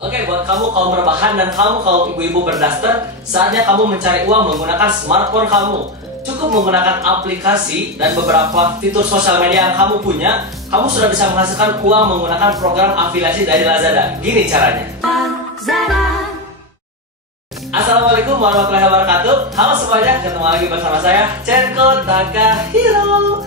Oke, buat kamu kaum rebahan dan kamu kaum ibu-ibu berdaster, saatnya kamu mencari uang menggunakan smartphone kamu. Cukup menggunakan aplikasi dan beberapa fitur sosial media yang kamu punya, kamu sudah bisa menghasilkan uang menggunakan program afiliasi dari Lazada. Gini caranya. Assalamualaikum warahmatullahi wabarakatuh. Halo semuanya, ketemu lagi bersama saya Cenko Takahiro.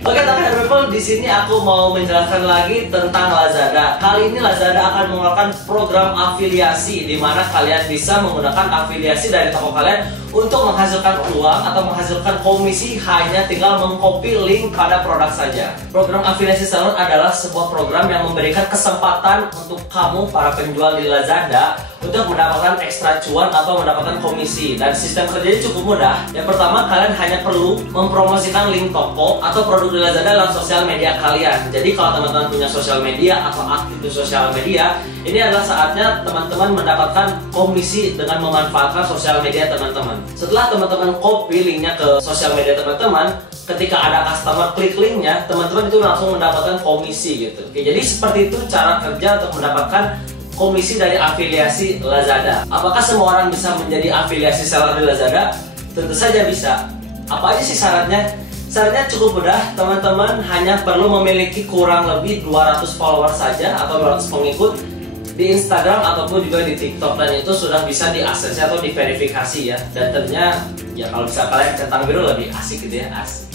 Oke teman-teman people, di sini aku mau menjelaskan lagi tentang Lazada. Kali ini Lazada akan mengeluarkan program afiliasi di mana kalian bisa menggunakan afiliasi dari toko kalian untuk menghasilkan uang atau menghasilkan komisi hanya tinggal mengcopy link pada produk saja. Program afiliasi seller adalah sebuah program yang memberikan kesempatan untuk kamu para penjual di Lazada untuk mendapatkan ekstra cuan atau mendapatkan komisi. Dan sistem kerjanya cukup mudah. Yang pertama, kalian hanya perlu mempromosikan link toko atau produk di Lazada dalam sosial media kalian. Jadi kalau teman-teman punya sosial media atau aktif di sosial media, ini adalah saatnya teman-teman mendapatkan komisi dengan memanfaatkan sosial media teman-teman. Setelah teman-teman copy linknya ke sosial media teman-teman, ketika ada customer klik linknya, teman-teman itu langsung mendapatkan komisi gitu. Oke, jadi seperti itu cara kerja untuk mendapatkan komisi dari afiliasi Lazada. Apakah semua orang bisa menjadi afiliasi seller di Lazada? Tentu saja bisa. Apa aja sih syaratnya? Syaratnya cukup mudah, teman-teman hanya perlu memiliki kurang lebih 200 follower saja atau 200 pengikut di Instagram ataupun juga di TikTok, dan itu sudah bisa diakses atau diverifikasi ya. Dan tentunya ya kalau bisa kalian centang biru lebih asik gitu ya, asik.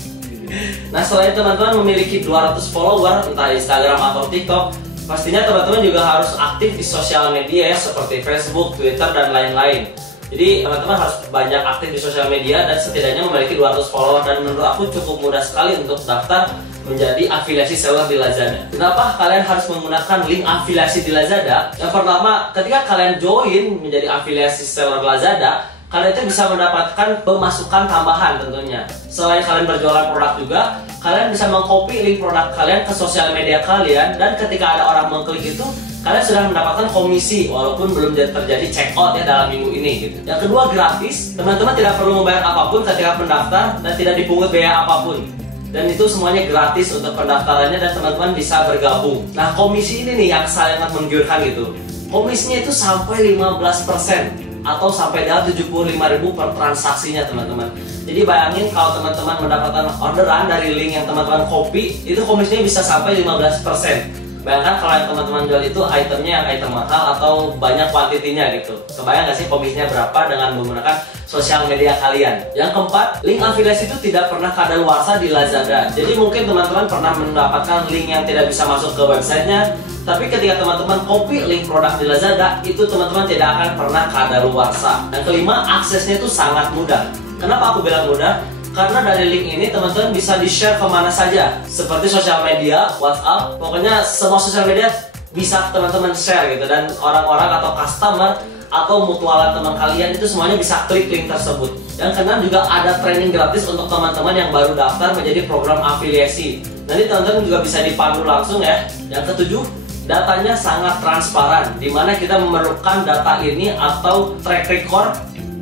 Nah, selain teman-teman memiliki 200 follower entah Instagram atau TikTok, pastinya teman-teman juga harus aktif di sosial media ya, seperti Facebook, Twitter, dan lain-lain. Jadi teman-teman harus banyak aktif di sosial media dan setidaknya memiliki 200 follower. Dan menurut aku cukup mudah sekali untuk daftar menjadi afiliasi seller di Lazada. Kenapa kalian harus menggunakan link afiliasi di Lazada? Yang pertama, ketika kalian join menjadi afiliasi seller Lazada, kalian itu bisa mendapatkan pemasukan tambahan tentunya. Selain kalian berjualan produk juga, kalian bisa mengcopy link produk kalian ke sosial media kalian, dan ketika ada orang mengklik itu, kalian sudah mendapatkan komisi walaupun belum terjadi check out ya dalam minggu ini gitu. Yang kedua, gratis. Teman-teman tidak perlu membayar apapun ketika mendaftar dan tidak dipungut biaya apapun. Dan itu semuanya gratis untuk pendaftarannya dan teman-teman bisa bergabung. Nah, komisi ini nih yang sangat menggiurkan gitu. Komisinya itu sampai 15% atau sampai dalam 75.000 per transaksinya teman-teman. Jadi bayangin kalau teman-teman mendapatkan orderan dari link yang teman-teman copy, itu komisinya bisa sampai 15%. Bayangkan kalau yang teman-teman jual itu itemnya yang item mahal atau banyak kuantitinya gitu. Kebayang nggak sih komisinya berapa dengan menggunakan sosial media kalian? Yang keempat, link afiliasi itu tidak pernah kadaluarsa di Lazada. Jadi mungkin teman-teman pernah mendapatkan link yang tidak bisa masuk ke websitenya, tapi ketika teman-teman copy link produk di Lazada, itu teman-teman tidak akan pernah kadaluarsa. Yang kelima, aksesnya itu sangat mudah. Kenapa aku bilang mudah? Karena dari link ini teman-teman bisa di-share kemana saja, seperti sosial media, WhatsApp, pokoknya semua sosial media bisa teman-teman share gitu. Dan orang-orang atau customer atau mutualan teman kalian itu semuanya bisa klik link tersebut. Yang keenam, juga ada training gratis untuk teman-teman yang baru daftar menjadi program afiliasi. Nanti teman-teman juga bisa dipandu langsung ya. Yang ketujuh, datanya sangat transparan, dimana kita memerlukan data ini atau track record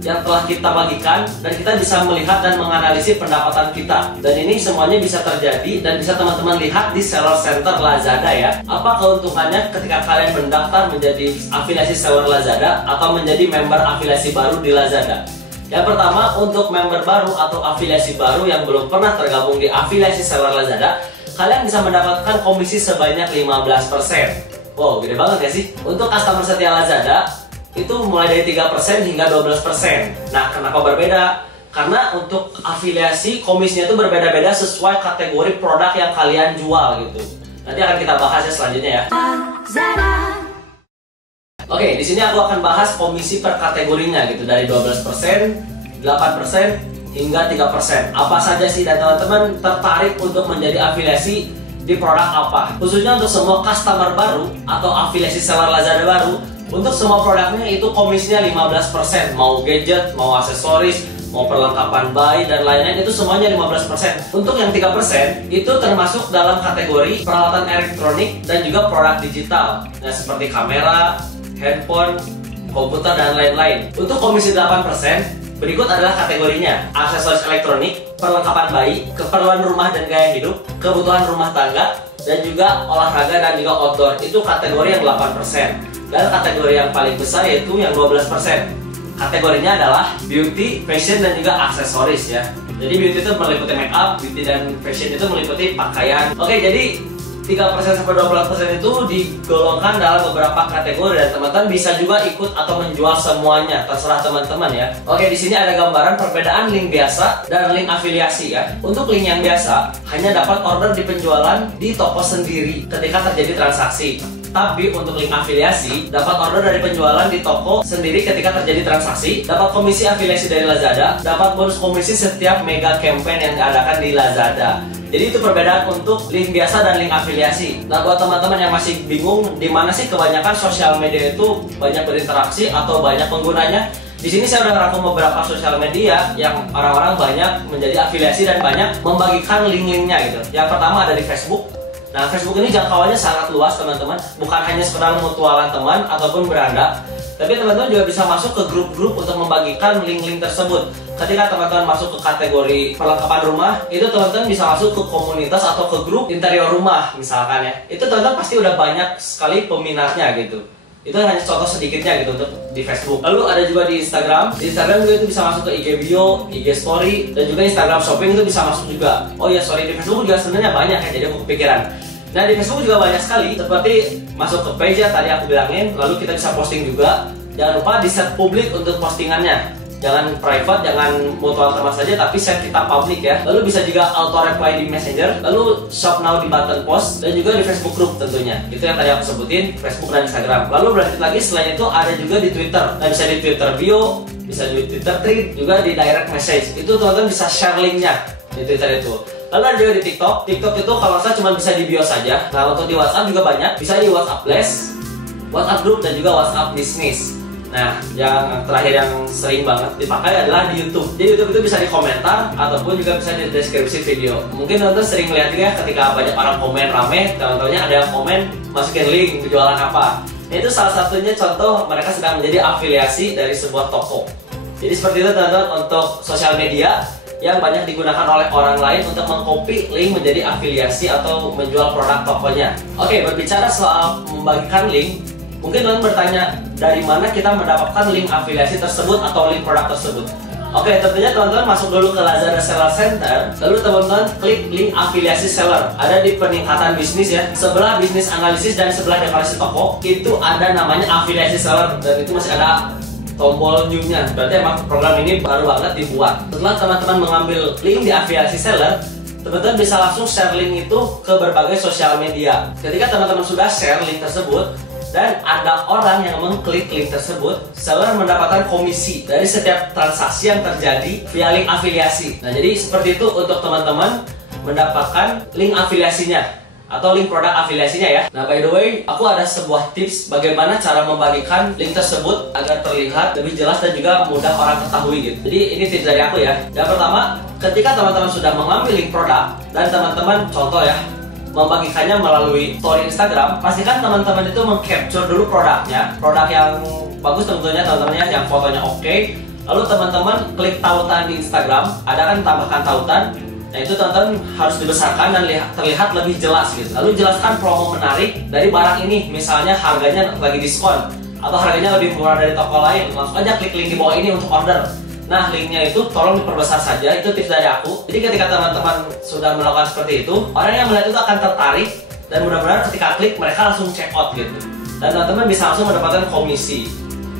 yang telah kita bagikan, dan kita bisa melihat dan menganalisis pendapatan kita. Dan ini semuanya bisa terjadi dan bisa teman-teman lihat di seller center Lazada ya. Apa keuntungannya ketika kalian mendaftar menjadi afiliasi seller Lazada atau menjadi member afiliasi baru di Lazada? Yang pertama, untuk member baru atau afiliasi baru yang belum pernah tergabung di afiliasi seller Lazada, kalian bisa mendapatkan komisi sebanyak 15%. Wow, gede banget ya sih? Untuk customer setia Lazada, itu mulai dari 3% hingga 12%. Nah, kenapa berbeda? Karena untuk afiliasi komisinya itu berbeda-beda sesuai kategori produk yang kalian jual gitu. Nanti akan kita bahas ya selanjutnya ya. Oke, di sini aku akan bahas komisi per kategorinya gitu, dari 12%, 8% hingga 3%. Apa saja sih, dan teman-teman tertarik untuk menjadi afiliasi di produk apa? Khususnya untuk semua customer baru atau afiliasi seller Lazada baru, untuk semua produknya itu komisinya 15%. Mau gadget, mau aksesoris, mau perlengkapan bayi dan lain-lain, itu semuanya 15%. Untuk yang 3% itu termasuk dalam kategori peralatan elektronik dan juga produk digital. Nah, seperti kamera, handphone, komputer dan lain-lain. Untuk komisi 8%, berikut adalah kategorinya: aksesoris elektronik, perlengkapan bayi, keperluan rumah dan gaya hidup, kebutuhan rumah tangga, dan juga olahraga dan juga outdoor. Itu kategori yang 8%. Dan kategori yang paling besar yaitu yang 12%. Kategorinya adalah beauty, fashion, dan juga aksesoris ya. Jadi beauty itu meliputi make up, beauty dan fashion itu meliputi pakaian. Oke, jadi 3% sampai 12% itu digolongkan dalam beberapa kategori dan teman-teman bisa juga ikut atau menjual semuanya, terserah teman-teman ya. Oke, di sini ada gambaran perbedaan link biasa dan link afiliasi ya. Untuk link yang biasa hanya dapat order di penjualan di toko sendiri ketika terjadi transaksi. Tapi untuk link afiliasi dapat order dari penjualan di toko sendiri ketika terjadi transaksi, dapat komisi afiliasi dari Lazada, dapat bonus komisi setiap mega campaign yang diadakan di Lazada. Jadi itu perbedaan untuk link biasa dan link afiliasi. Nah, buat teman-teman yang masih bingung di mana sih kebanyakan sosial media itu banyak berinteraksi atau banyak penggunanya, di sini saya udah rangkum beberapa sosial media yang orang-orang banyak menjadi afiliasi dan banyak membagikan link-linknya gitu. Yang pertama ada di Facebook. Nah, Facebook ini jangkauannya sangat luas teman-teman, bukan hanya sekedar mutualan teman ataupun beranda, tapi teman-teman juga bisa masuk ke grup-grup untuk membagikan link-link tersebut. Ketika teman-teman masuk ke kategori perlengkapan rumah, itu teman-teman bisa masuk ke komunitas atau ke grup interior rumah misalkan ya. Itu teman-teman pasti udah banyak sekali peminatnya gitu. Itu hanya contoh sedikitnya gitu untuk di Facebook. Lalu ada juga di Instagram. Di Instagram juga itu bisa masuk ke IG bio, IG story, dan juga Instagram shopping itu bisa masuk juga. Oh ya sorry, di Facebook juga sebenarnya banyak ya, jadi aku kepikiran. Nah, di Facebook juga banyak sekali, seperti masuk ke page ya tadi aku bilangin. Lalu kita bisa posting juga. Jangan lupa di set publik untuk postingannya. Jangan private, jangan mutual teman saja, tapi set kita public ya. Lalu bisa juga auto reply di Messenger, lalu shop now di button post, dan juga di Facebook group tentunya. Itu yang tadi aku sebutin, Facebook dan Instagram. Lalu berlanjut lagi, selain itu ada juga di Twitter. Nah, bisa di Twitter bio, bisa di Twitter tweet, juga di direct message. Itu teman-teman bisa share linknya di Twitter itu. Lalu ada juga di TikTok. TikTok itu kalau saya cuma bisa di bio saja. Nah, untuk di WhatsApp juga banyak. Bisa di WhatsApp Blast, WhatsApp Group, dan juga WhatsApp Business. Nah, yang terakhir yang sering banget dipakai adalah di YouTube. Jadi YouTube itu bisa di komentar ataupun juga bisa di deskripsi video. Mungkin teman-teman sering lihat juga ya ketika banyak orang komen rame, contohnya ada yang komen masukin link jualan apa. Nah, itu salah satunya contoh mereka sedang menjadi afiliasi dari sebuah toko. Jadi seperti itu teman-teman untuk sosial media yang banyak digunakan oleh orang lain untuk mengcopy link menjadi afiliasi atau menjual produk tokonya. Oke, berbicara soal membagikan link, mungkin teman bertanya dari mana kita mendapatkan link afiliasi tersebut atau link produk tersebut. Oke, tentunya teman-teman masuk dulu ke Lazada Seller Center, lalu teman-teman klik link afiliasi seller. Ada di peningkatan bisnis ya, sebelah bisnis analisis dan sebelah dekorasi toko itu ada namanya afiliasi seller, dan itu masih ada tombol new-nya. Berarti emang program ini baru banget dibuat. Setelah teman-teman mengambil link di afiliasi seller, teman-teman bisa langsung share link itu ke berbagai sosial media. Ketika teman-teman sudah share link tersebut dan ada orang yang mengklik link tersebut, seller mendapatkan komisi dari setiap transaksi yang terjadi via link afiliasi. Nah, jadi seperti itu untuk teman-teman mendapatkan link afiliasinya atau link produk afiliasinya ya. Nah, by the way, aku ada sebuah tips bagaimana cara membagikan link tersebut agar terlihat lebih jelas dan juga mudah orang ketahui gitu. Jadi ini tips dari aku ya. Yang pertama, ketika teman-teman sudah mengambil link produk dan teman-teman contoh ya membagikannya melalui story Instagram, pastikan teman-teman itu meng-capture dulu produknya, produk yang bagus tentunya teman-temannya, yang fotonya oke. Lalu teman-teman klik tautan di Instagram, ada kan tambahkan tautan. Nah, itu teman-teman harus dibesarkan dan terlihat lebih jelas gitu. Lalu jelaskan promo menarik dari barang ini, misalnya harganya lagi diskon atau harganya lebih murah dari toko lain. Langsung aja klik link di bawah ini untuk order. Nah, linknya itu tolong diperbesar saja, itu tips dari aku. Jadi ketika teman-teman sudah melakukan seperti itu, orang yang melihat itu akan tertarik dan mudah-mudahan ketika klik mereka langsung check out gitu. Dan teman-teman bisa langsung mendapatkan komisi.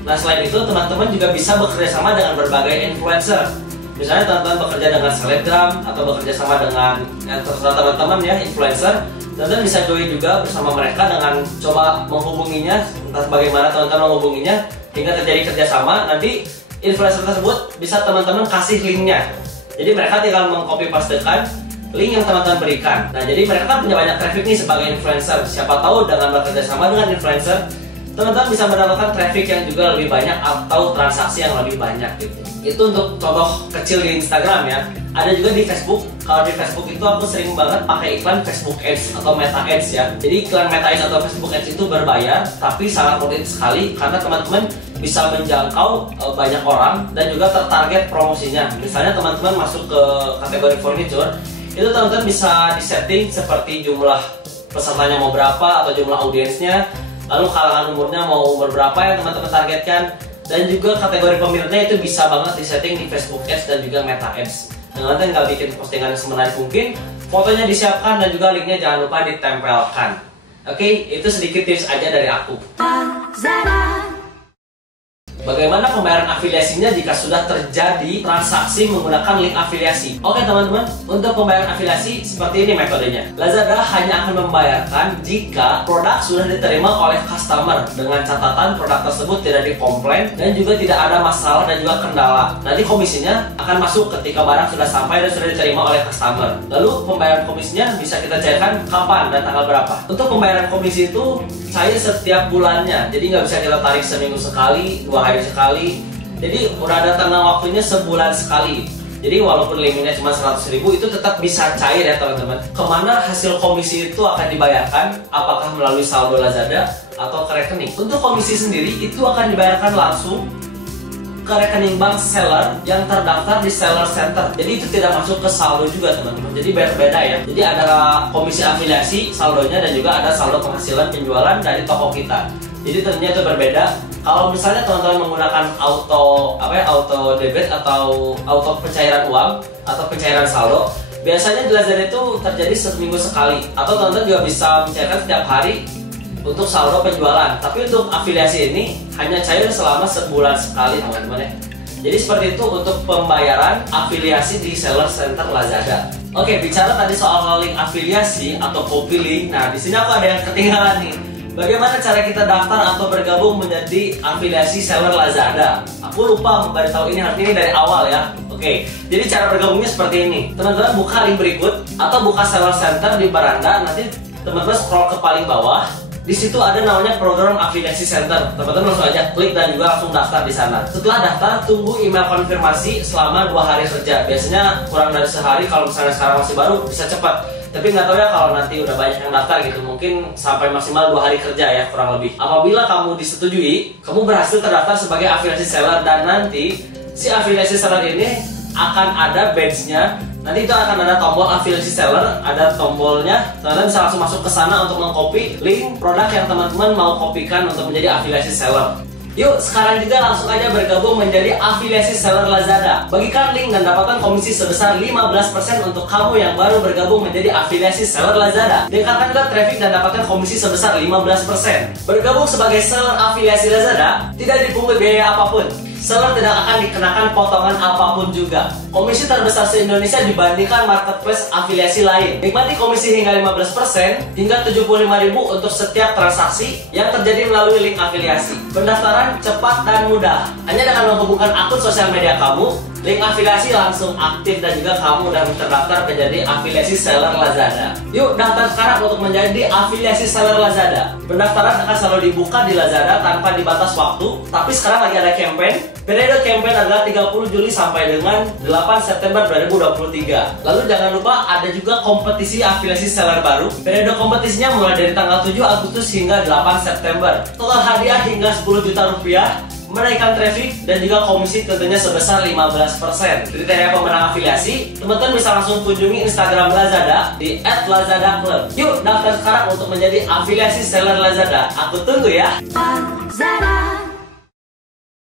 Nah, selain itu teman-teman juga bisa bekerja sama dengan berbagai influencer. Misalnya teman-teman bekerja dengan selebgram atau bekerja sama dengan yang terserah teman-teman ya, influencer. Teman-teman bisa join juga bersama mereka dengan coba menghubunginya, entah bagaimana teman-teman menghubunginya hingga terjadi kerjasama. Nanti influencer tersebut bisa teman-teman kasih linknya. Jadi mereka tinggal mengcopy pastekan link yang teman-teman berikan. Nah, jadi mereka kan punya banyak traffic nih sebagai influencer. Siapa tahu dengan bekerja sama dengan influencer, teman-teman bisa mendapatkan traffic yang juga lebih banyak atau transaksi yang lebih banyak gitu. Itu untuk contoh kecil di Instagram ya. Ada juga di Facebook. Kalau di Facebook itu aku sering banget pakai iklan Facebook Ads atau Meta Ads ya. Jadi iklan Meta Ads atau Facebook Ads itu berbayar, tapi sangat worth it sekali karena teman-teman bisa menjangkau banyak orang dan juga tertarget promosinya. Misalnya teman-teman masuk ke kategori furniture, itu teman-teman bisa disetting seperti jumlah pesertanya mau berapa atau jumlah audiensnya. lalu kalangan umurnya mau umur berapa yang teman-teman targetkan, dan juga kategori peminatnya itu bisa banget disetting di Facebook Ads dan juga Meta Ads. Dengan tinggal bikin postingan yang semenarik mungkin, fotonya disiapkan dan juga linknya jangan lupa ditempelkan. Oke, itu sedikit tips aja dari aku. Bagaimana pembayaran afiliasinya jika sudah terjadi transaksi menggunakan link afiliasi? Oke teman-teman, untuk pembayaran afiliasi seperti ini metodenya. Lazada hanya akan membayarkan jika produk sudah diterima oleh customer dengan catatan produk tersebut tidak dikomplain dan juga tidak ada masalah dan juga kendala. Nanti komisinya akan masuk ketika barang sudah sampai dan sudah diterima oleh customer. Lalu pembayaran komisinya bisa kita cairkan kapan dan tanggal berapa? Untuk pembayaran komisi itu cair setiap bulannya, jadi nggak bisa kita tarik seminggu sekali, 2 hari sekali. Jadi udah ada tengah waktunya sebulan sekali. Jadi walaupun limitnya cuma 100.000 itu tetap bisa cair ya teman-teman. Kemana hasil komisi itu akan dibayarkan? Apakah melalui saldo Lazada atau ke rekening? Untuk komisi sendiri itu akan dibayarkan langsung ke rekening bank seller yang terdaftar di seller center. Jadi itu tidak masuk ke saldo juga teman-teman. Jadi berbeda ya. Jadi ada komisi afiliasi saldonya dan juga ada saldo penghasilan penjualan dari toko kita. Jadi tentunya itu berbeda. Kalau misalnya teman-teman menggunakan auto debit atau auto pencairan uang atau pencairan saldo, biasanya di Lazada itu terjadi seminggu sekali, atau teman-teman juga bisa mencairkan setiap hari untuk saldo penjualan. Tapi untuk afiliasi ini hanya cair selama sebulan sekali teman-teman ya. Jadi seperti itu untuk pembayaran afiliasi di seller center Lazada. Oke, bicara tadi soal link afiliasi atau copy link. Nah, di sini aku ada yang ketinggalan nih. Bagaimana cara kita daftar atau bergabung menjadi afiliasi seller Lazada? Aku lupa memberitahu ini artinya dari awal ya. Oke, jadi cara bergabungnya seperti ini. Teman-teman buka link berikut atau buka seller center di beranda. Nanti teman-teman scroll ke paling bawah. Di situ ada namanya program afiliasi center. Teman-teman langsung aja klik dan juga langsung daftar di sana. Setelah daftar, tunggu email konfirmasi selama 2 hari kerja. Biasanya kurang dari sehari, kalau misalnya sekarang masih baru bisa cepat. Tapi nggak tahu ya kalau nanti udah banyak yang daftar gitu, mungkin sampai maksimal 2 hari kerja ya kurang lebih. Apabila kamu disetujui, kamu berhasil terdaftar sebagai afiliasi seller, dan nanti si afiliasi seller ini akan ada badge-nya. Nanti itu akan ada tombol afiliasi seller, ada tombolnya. Teman-teman bisa langsung masuk ke sana untuk mengcopy link produk yang teman-teman mau kopikan untuk menjadi afiliasi seller. Yuk, sekarang juga langsung aja bergabung menjadi afiliasi seller Lazada. Bagikan link dan dapatkan komisi sebesar 15% untuk kamu yang baru bergabung menjadi afiliasi seller Lazada. Tingkatkan juga traffic dan dapatkan komisi sebesar 15%. Bergabung sebagai seller afiliasi Lazada tidak dipungut biaya apapun. Seller tidak akan dikenakan potongan apapun juga. Komisi terbesar se-Indonesia dibandingkan marketplace afiliasi lain. Nikmati komisi hingga 15% hingga 75.000 untuk setiap transaksi yang terjadi melalui link afiliasi. Pendaftaran cepat dan mudah. Hanya dengan menghubungkan akun sosial media kamu, link afiliasi langsung aktif dan juga kamu udah terdaftar menjadi afiliasi seller Lazada. Yuk daftar sekarang untuk menjadi afiliasi seller Lazada. Pendaftaran akan selalu dibuka di Lazada tanpa dibatas waktu. Tapi sekarang lagi ada campaign. Periode campaign adalah 30 Juli sampai dengan 8 September 2023. Lalu jangan lupa ada juga kompetisi afiliasi seller baru. Periode kompetisinya mulai dari tanggal 7 Agustus hingga 8 September. Total hadiah hingga 10 juta rupiah, menaikkan traffic, dan juga komisi tentunya sebesar 15%. Kriteria pemenang afiliasi, teman-teman bisa langsung kunjungi Instagram Lazada di @lazadaclub. Yuk daftar sekarang untuk menjadi afiliasi seller Lazada. Aku tunggu ya. Lazada.